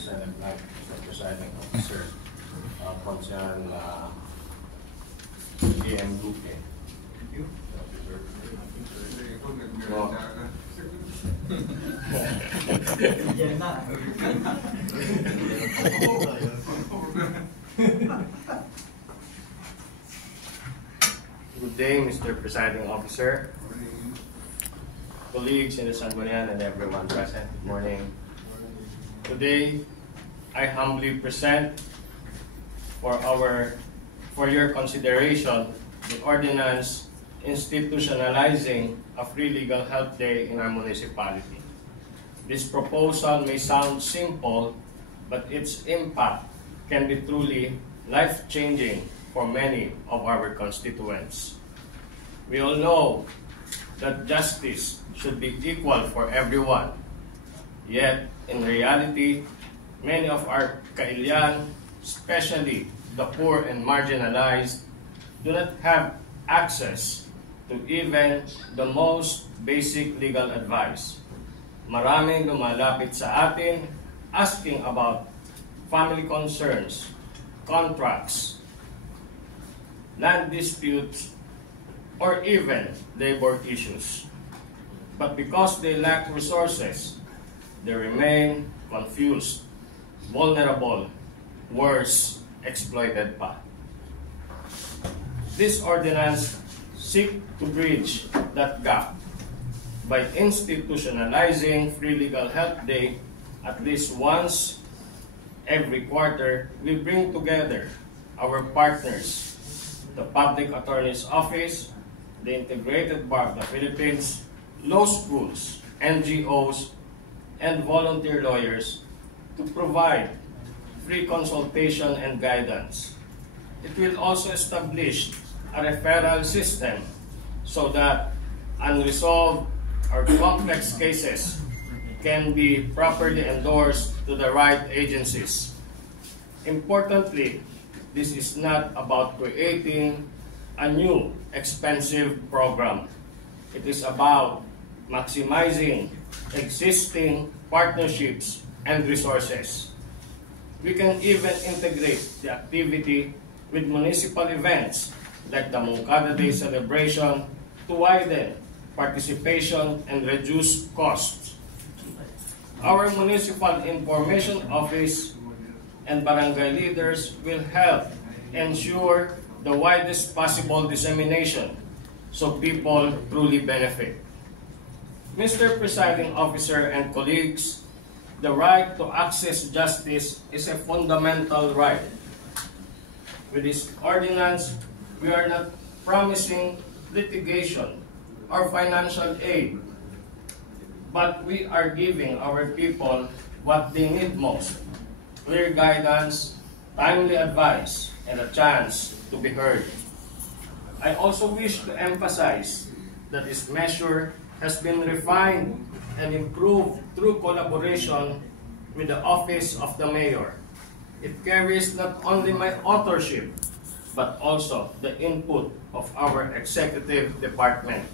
Senate Blank, Mr. Presiding Officer, Consian PM Duque. Thank you. Good day, Mr. Presiding Officer, colleagues in the Sangguniang and everyone present. Good morning. Today, I humbly present for your consideration the ordinance institutionalizing a free legal health day in our municipality. This proposal may sound simple, but its impact can be truly life-changing for many of our constituents. We all know that justice should be equal for everyone. Yet, in reality, many of our kailian, especially the poor and marginalized, do not have access to even the most basic legal advice. Maraming lumalapit sa atin asking about family concerns, contracts, land disputes, or even labor issues. But because they lack resources, they remain confused, vulnerable, worse, exploited pa. This ordinance seeks to bridge that gap by institutionalizing Free Legal Health Day at least once every quarter. We bring together our partners, the Public Attorney's Office, the Integrated Bar of the Philippines, law schools, NGOs, and volunteer lawyers to provide free consultation and guidance. It will also establish a referral system so that unresolved or complex cases can be properly endorsed to the right agencies. Importantly, this is not about creating a new expensive program. It is about maximizing existing partnerships and resources. We can even integrate the activity with municipal events like the Moncada Day celebration to widen participation and reduce costs. Our Municipal Information Office and barangay leaders will help ensure the widest possible dissemination so people truly benefit. Mr. Presiding Officer and colleagues, the right to access justice is a fundamental right. With this ordinance, we are not promising litigation or financial aid, but we are giving our people what they need most: clear guidance, timely advice, and a chance to be heard. I also wish to emphasize that this measure has been refined and improved through collaboration with the Office of the Mayor. It carries not only my authorship, but also the input of our executive department.